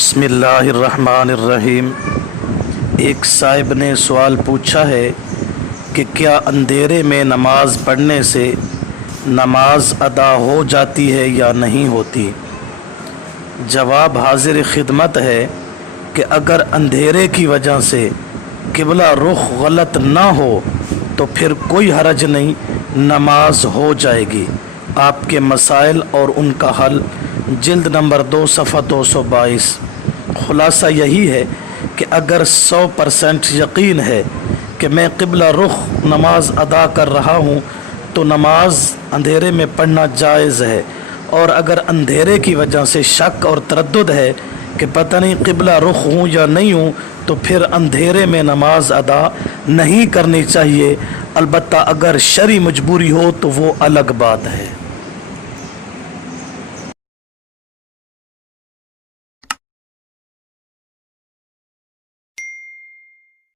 بسم اللہ الرحمن الرحیم۔ ایک صاحب نے سوال پوچھا ہے کہ کیا اندھیرے میں نماز پڑھنے سے نماز ادا ہو جاتی ہے یا نہیں ہوتی؟ جواب حاضر خدمت ہے کہ اگر اندھیرے کی وجہ سے قبلہ رخ غلط نہ ہو تو پھر کوئی حرج نہیں، نماز ہو جائے گی۔ آپ کے مسائل اور ان کا حل، جلد نمبر 2 صفحہ 222۔ خلاصہ یہی ہے کہ اگر 100% یقین ہے کہ میں قبلہ رخ نماز ادا کر رہا ہوں تو نماز اندھیرے میں پڑھنا جائز ہے، اور اگر اندھیرے کی وجہ سے شک اور تردد ہے کہ پتہ نہیں قبلہ رخ ہوں یا نہیں ہوں تو پھر اندھیرے میں نماز ادا نہیں کرنی چاہیے، البتہ اگر شرعی مجبوری ہو تو وہ الگ بات ہے۔